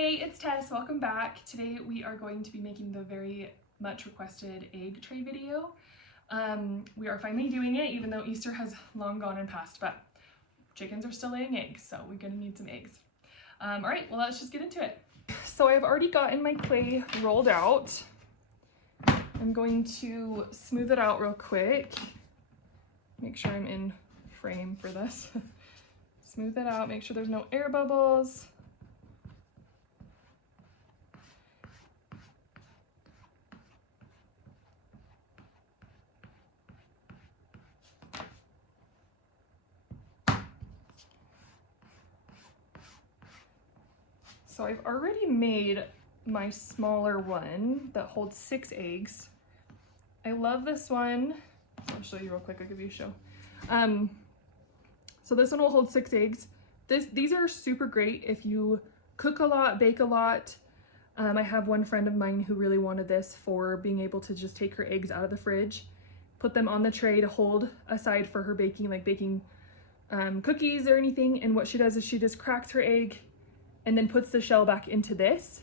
Hey, it's Tess, welcome back. Today we are going to be making the very much requested egg tray video. We are finally doing it even though Easter has long gone and passed, but chickens are still laying eggs, so we're gonna need some eggs. All right, well let's just get into it. So I've already gotten my clay rolled out. I'm going to smooth it out real quick. Make sure I'm in frame for this. Smooth it out, make sure there's no air bubbles. So I've already made my smaller one that holds 6 eggs. I love this one. I'll show you real quick, I'll give you a show. So this one will hold 6 eggs. These are super great if you cook a lot, bake a lot. I have one friend of mine who really wanted this for being able to just take her eggs out of the fridge, put them on the tray to hold aside for her baking, like baking cookies or anything. And what she does is she just cracks her egg and then puts the shell back into this.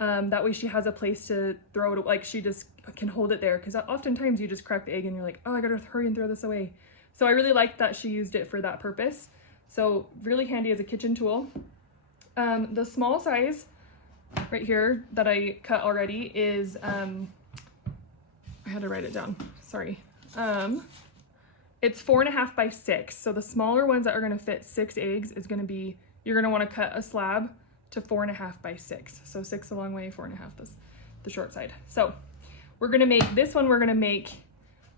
That way she has a place to throw it, like she just can hold it there, because oftentimes you just crack the egg and you're like, oh, I gotta hurry and throw this away. So I really liked that she used it for that purpose. So really handy as a kitchen tool. The small size right here that I cut already is, I had to write it down, sorry. It's 4.5 by 6. So the smaller ones that are gonna fit 6 eggs is gonna be, you're gonna wanna cut a slab to 4.5 by 6. So 6 the long way, 4.5 the short side. So we're gonna make this one, we're gonna make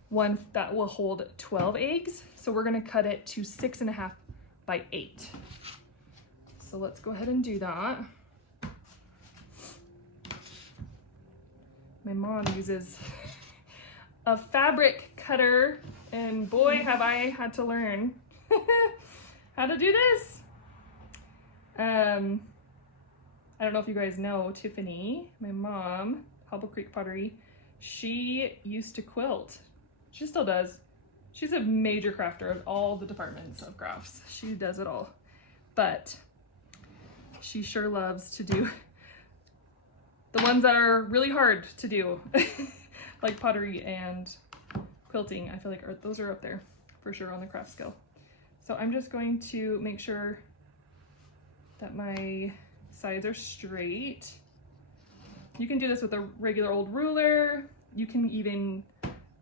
one that will hold 12 eggs. So we're gonna cut it to 6.5 by 8. So let's go ahead and do that. My mom uses a fabric cutter, and boy, have I had to learn how to do this. I don't know if you guys know Tiffany, my mom, Hobble Creek Pottery, she used to quilt. She still does. She's a major crafter of all the departments of crafts. She does it all. But she sure loves to do the ones that are really hard to do, like pottery and quilting. I feel like those are up there for sure on the craft skill. So I'm just going to make sure that my sides are straight. You can do this with a regular old ruler. You can even,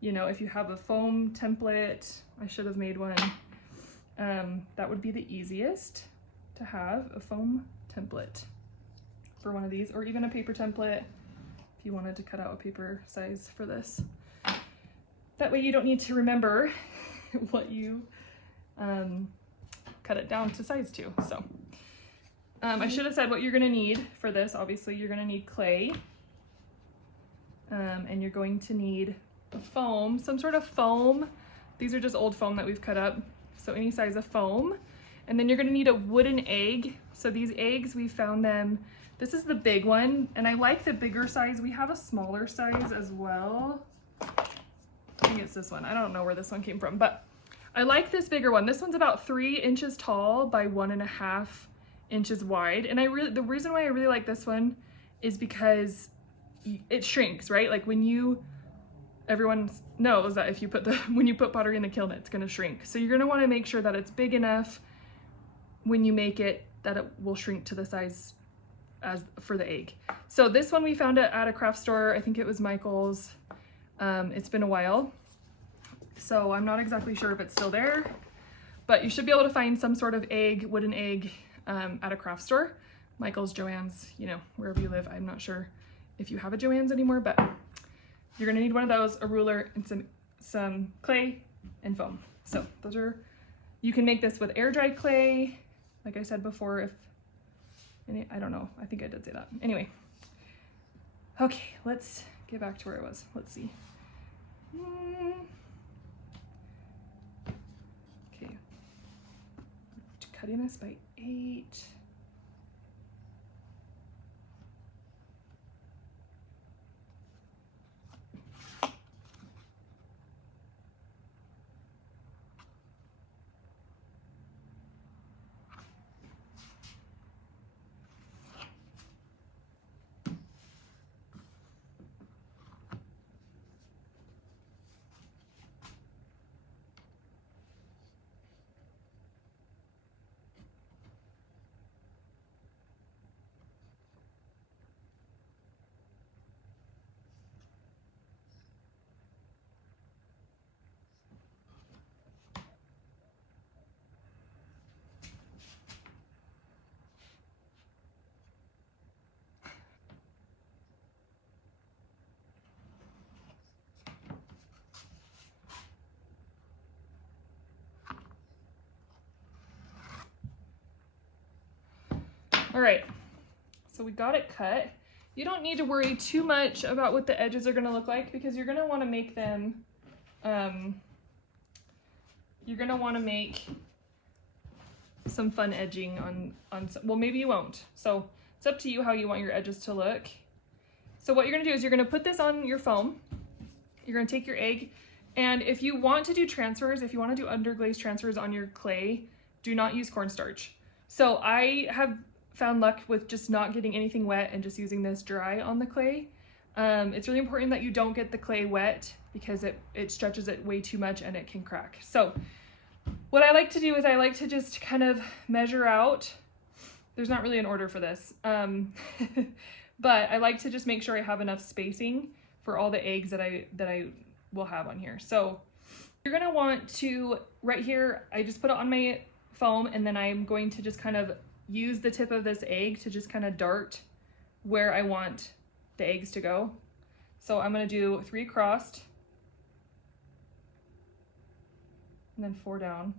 you know, if you have a foam template, I should have made one. That would be the easiest to have, a foam template for one of these, or even a paper template if you wanted to cut out a paper size for this. That way you don't need to remember what you cut it down to size to. So I should have said what you're gonna need for this. Obviously you're gonna need clay, and you're going to need foam, some sort of foam. These are just old foam that we've cut up, so any size of foam. And then you're gonna need a wooden egg. So these eggs, we found them, this is the big one, and I like the bigger size. We have a smaller size as well. I think it's this one. I don't know where this one came from, but I like this bigger one. This one's about 3 inches tall by 1.5 inches wide. And the reason why I really like this one is because it shrinks, right? Like everyone knows that if you when you put pottery in the kiln, it's gonna shrink. So you're gonna wanna make sure that it's big enough when you make it that it will shrink to the size as for the egg. So this one we found it at a craft store. I think it was Michael's. It's been a while, so I'm not exactly sure if it's still there, but you should be able to find some sort of egg, wooden egg, at a craft store. Michael's, Joann's, you know, wherever you live. I'm not sure if you have a Joann's anymore, but you're gonna need one of those, a ruler, and some clay and foam. So those are, you can make this with air dried clay, like I said before, I don't know, I think I did say that. Anyway, okay, let's get back to where I was. Let's see. Okay, cutting this by 8. All right, so we got it cut. You don't need to worry too much about what the edges are gonna look like because you're gonna wanna make them, you're gonna wanna make some fun edging on well, maybe you won't. So it's up to you how you want your edges to look. So what you're gonna do is you're gonna put this on your foam. You're gonna take your egg, and if you want to do transfers, if you wanna do underglaze transfers on your clay, do not use cornstarch. So I have found luck with just not getting anything wet and just using this dry on the clay. It's really important that you don't get the clay wet because it stretches it way too much and it can crack. So what I like to do is I like to just kind of measure out. There's not really an order for this, but I like to just make sure I have enough spacing for all the eggs that I will have on here. So you're gonna want to, right here, I just put it on my foam, and then I'm going to just kind of use the tip of this egg to just kind of dart where I want the eggs to go. So I'm gonna do 3 crossed and then 4 down.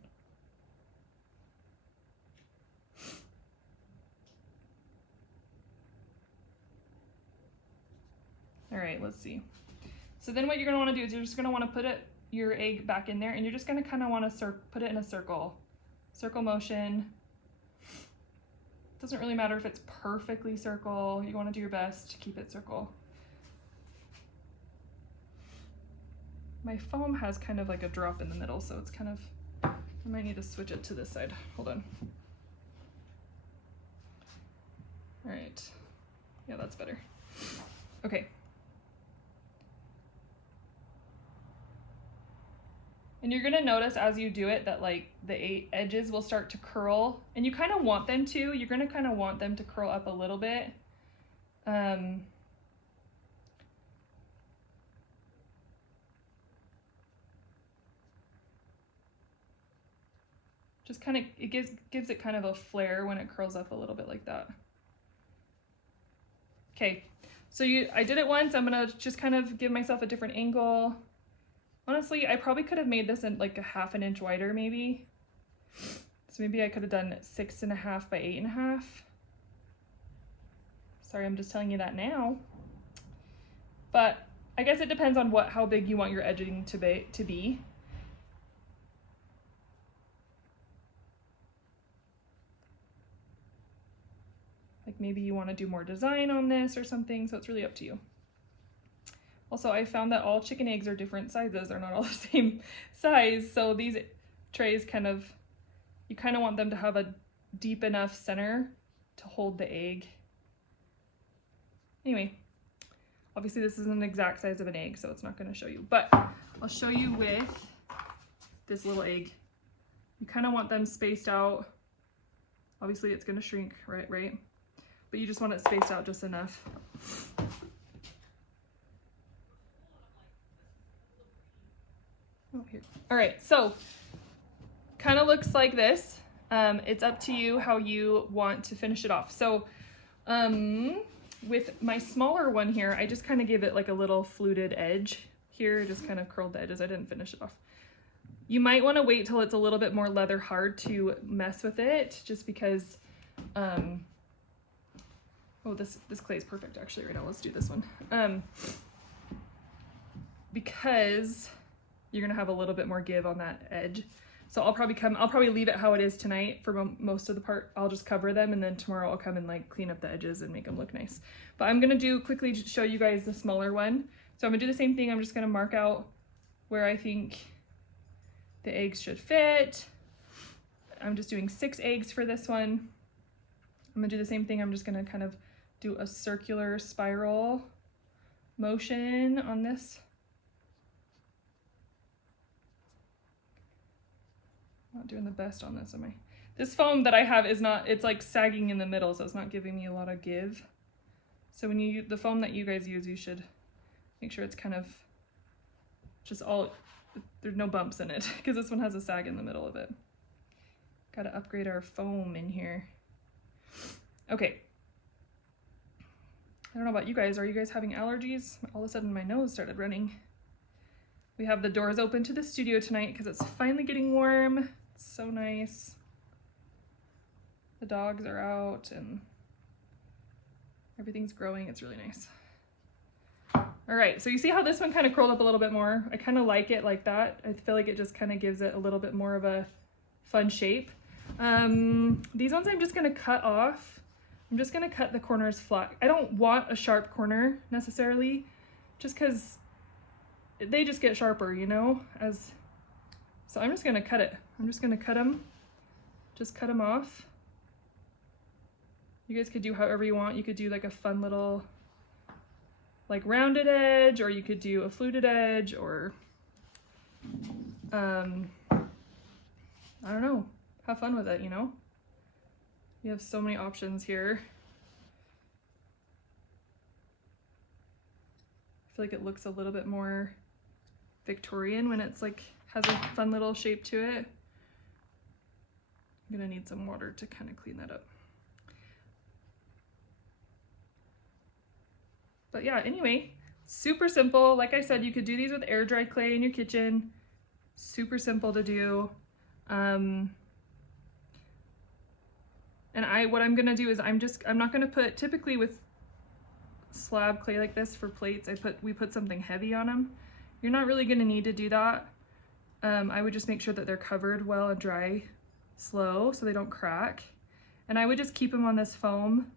All right, let's see. So then what you're gonna wanna do is you're just gonna wanna put your egg back in there, and you're just gonna kinda wanna put it in a circle motion. Doesn't really matter if it's perfectly circle. You want to do your best to keep it circle. My foam has kind of like a drop in the middle, so it's kind of, I might need to switch it to this side. Hold on. All right. Yeah, that's better. Okay. And you're gonna notice as you do it that like the edges will start to curl, and you kind of want them to. You're gonna kind of want them to curl up a little bit. Just kind of, it gives it kind of a flare when it curls up a little bit like that. Okay, so I did it once. I'm gonna just kind of give myself a different angle. Honestly, I probably could have made this in like a 1/2 inch wider maybe. So maybe I could have done 6.5 by 8.5. Sorry, I'm just telling you that now. But I guess it depends on how big you want your edging to be. Like maybe you want to do more design on this or something, so it's really up to you. Also, I found that all chicken eggs are different sizes. They're not all the same size. So these trays you kind of want them to have a deep enough center to hold the egg. Anyway, obviously this isn't an exact size of an egg, so it's not going to show you. But I'll show you with this little egg. You kind of want them spaced out. Obviously it's going to shrink, right? But you just want it spaced out just enough. Oh, here. All right, so kind of looks like this. It's up to you how you want to finish it off. So with my smaller one here, I just kind of gave it like a little fluted edge here, just kind of curled the edges. I didn't finish it off. You might want to wait till it's a little bit more leather hard to mess with it, just because, oh, this clay is perfect actually right now. Let's do this one. Because you're gonna have a little bit more give on that edge. So I'll probably leave it how it is tonight for most of the part. I'll just cover them, and then tomorrow I'll come and like clean up the edges and make them look nice. But I'm gonna quickly show you guys the smaller one. So I'm gonna do the same thing. I'm just gonna mark out where I think the eggs should fit. I'm just doing 6 eggs for this one. I'm gonna do the same thing. I'm just gonna kind of do a circular spiral motion on this. Not doing the best on this, am I? This foam that I have it's like sagging in the middle, so it's not giving me a lot of give. So when the foam that you guys use, you should make sure it's kind of just there's no bumps in it, because this one has a sag in the middle of it. Gotta upgrade our foam in here. Okay. I don't know about you guys. Are you guys having allergies? All of a sudden my nose started running. We have the doors open to the studio tonight because it's finally getting warm. It's so nice. The dogs are out and Everything's growing, it's really nice. All right, so you see how this one kind of curled up a little bit more? I kind of like it like that. I feel like it just kind of gives it a little bit more of a fun shape. These ones I'm just gonna cut off. I'm just gonna cut the corners flat. I don't want a sharp corner necessarily, just because they just get sharper, you know? So I'm just gonna cut it. I'm just gonna cut them, just cut them off. You guys could do however you want. You could do like a fun little like rounded edge, or you could do a fluted edge, or I don't know, have fun with it, you know? You have so many options here. I feel like it looks a little bit more Victorian when it's like has a fun little shape to it. I'm gonna need some water to kind of clean that up. But yeah, anyway, super simple. Like I said, you could do these with air dry clay in your kitchen. Super simple to do. And what I'm gonna do is I'm not gonna put, typically with slab clay like this for plates, we put something heavy on them. You're not really gonna need to do that. I would just make sure that they're covered well and dry slow so they don't crack. And I would just keep them on this foam.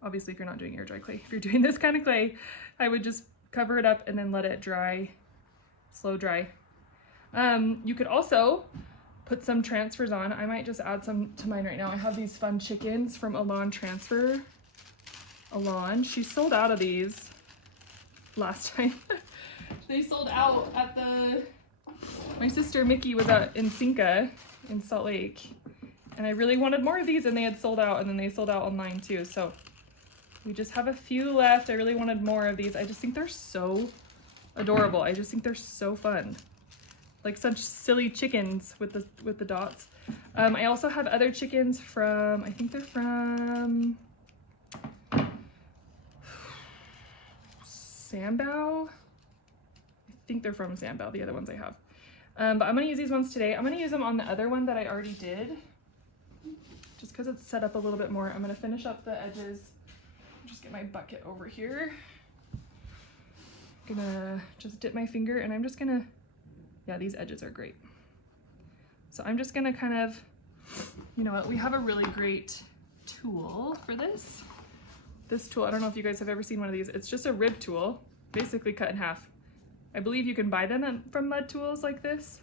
Obviously if you're not doing air dry clay, if you're doing this kind of clay, I would just cover it up and then let it dry, slow dry. You could also put some transfers on. I might just add some to mine right now. I have these fun chickens from Alon Transfer. Alon, she sold out of these last time. They sold out at my sister Mickey was in Cinca in Salt Lake, and I really wanted more of these, and they had sold out, and then they sold out online too. So we just have a few left. I really wanted more of these. I just think they're so adorable. I just think they're so fun. Like such silly chickens with the dots. I also have other chickens from, I think they're from Sambao. I think they're from Sambao, the other ones I have. But I'm gonna use these ones today. I'm gonna use them on the other one that I already did, just because it's set up a little bit more. I'm gonna finish up the edges. Just get my bucket over here. I'm gonna just dip my finger, and I'm just gonna, yeah, these edges are great. So I'm just gonna kind of, you know what, we have a really great tool for this. This tool, I don't know if you guys have ever seen one of these. It's just a rib tool, basically cut in half. I believe you can buy them from Mud Tools like this.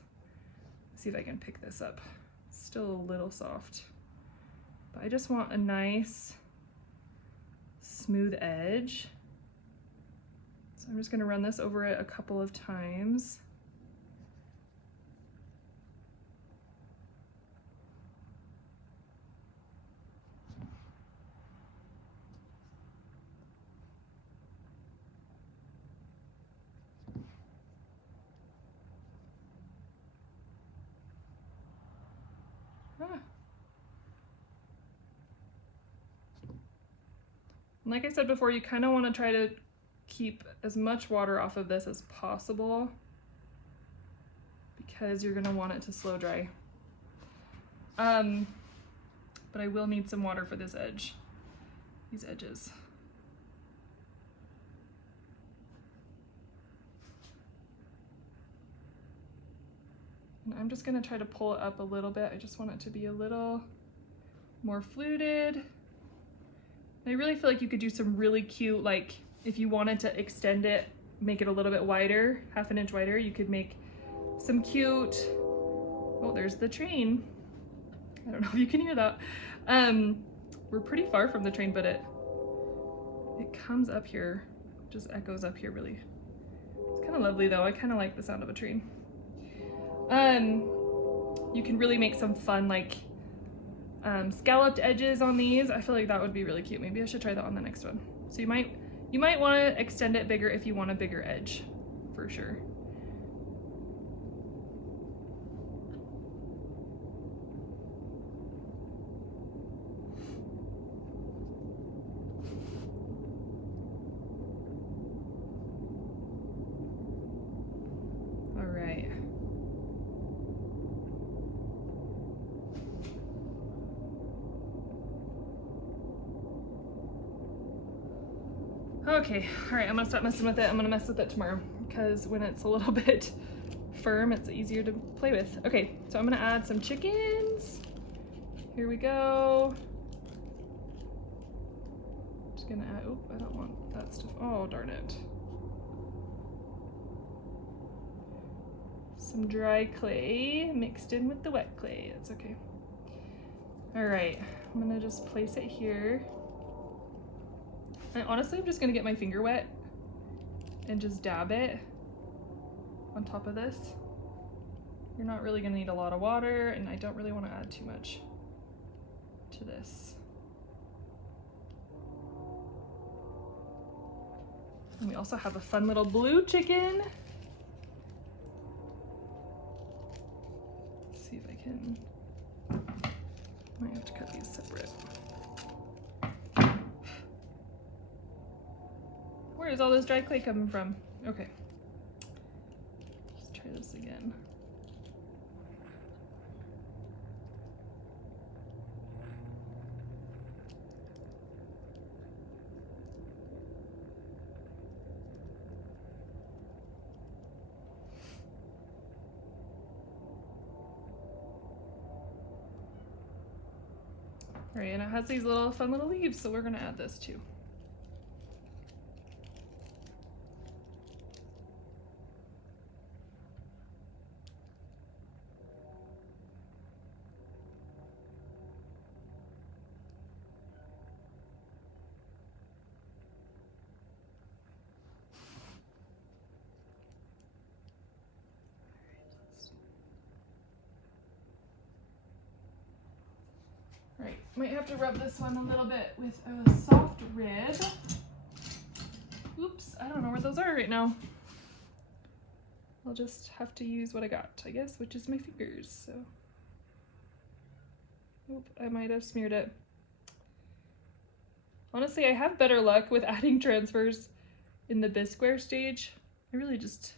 Let's see if I can pick this up. It's still a little soft. But I just want a nice, smooth edge. So I'm just gonna run this over it a couple of times. And like I said before, you kind of want to try to keep as much water off of this as possible because you're going to want it to slow dry. But I will need some water for this edge, these edges. And I'm just going to try to pull it up a little bit. I just want it to be a little more fluted. I really feel like you could do some really cute, like if you wanted to extend it, make it a little bit wider, half an inch wider, you could make some cute, oh, there's the train. I don't know if you can hear that. We're pretty far from the train, but it comes up here, just echoes up here really. It's kind of lovely though. I kind of like the sound of a train. You can really make some fun, like scalloped edges on these. I feel like that would be really cute. Maybe I should try that on the next one. So you might want to extend it bigger if you want a bigger edge, for sure. All right. Okay, all right, I'm gonna stop messing with it. I'm gonna mess with it tomorrow because when it's a little bit firm, it's easier to play with. Okay, so I'm gonna add some chickens. Here we go. Just gonna add, oh, I don't want that stuff. Oh, darn it. Some dry clay mixed in with the wet clay. That's okay. All right, I'm gonna just place it here. And honestly, I'm just gonna get my finger wet and just dab it on top of this. You're not really gonna need a lot of water, and I don't really wanna add too much to this. And we also have a fun little blue chicken. Let's see if I can, might have to cut these separate. Where is all this dry clay coming from? Okay. Let's try this again. All right, and it has these little fun little leaves, so we're gonna add this too. All right, might have to rub this one a little bit with a soft rib. Oops, I don't know where those are right now. I'll just have to use what I got, I guess, which is my fingers, so. Oop, I might have smeared it. Honestly, I have better luck with adding transfers in the bisqueware stage. I really just,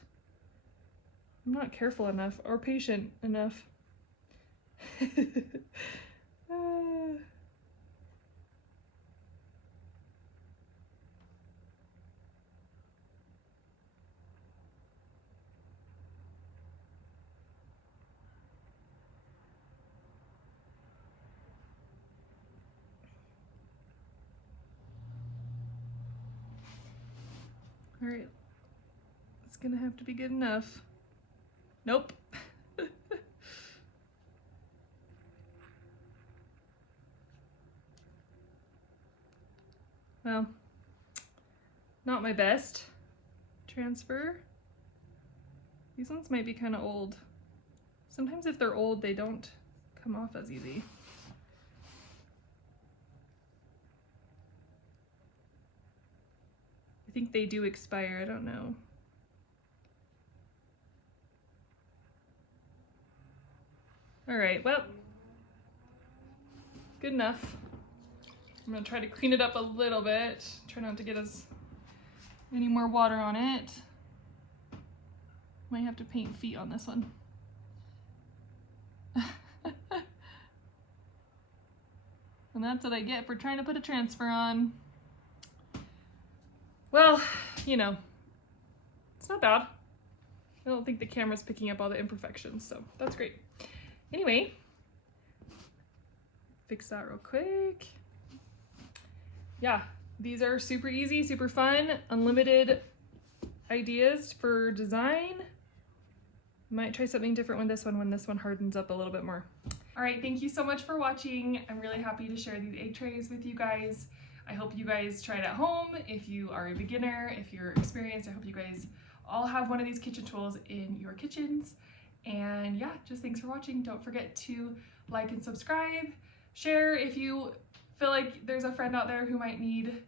I'm not careful enough or patient enough. All right, it's gonna have to be good enough. Nope. Well, not my best transfer. These ones might be kind of old. Sometimes if they're old, they don't come off as easy. I think they do expire, I don't know. All right, well, good enough. I'm gonna try to clean it up a little bit. Try not to get any more water on it. Might have to paint feet on this one. And that's what I get for trying to put a transfer on. Well, you know, it's not bad. I don't think the camera's picking up all the imperfections, so that's great. Anyway, fix that real quick. Yeah, these are super easy, super fun, unlimited ideas for design. Might try something different with this one when this one hardens up a little bit more. All right, thank you so much for watching. I'm really happy to share these egg trays with you guys. I hope you guys try it at home. If you are a beginner, if you're experienced, I hope you guys all have one of these kitchen tools in your kitchens. And yeah, just thanks for watching. Don't forget to like and subscribe. Share if you feel like there's a friend out there who might need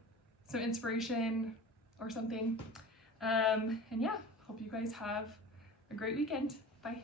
some inspiration or something. And yeah, hope you guys have a great weekend. Bye.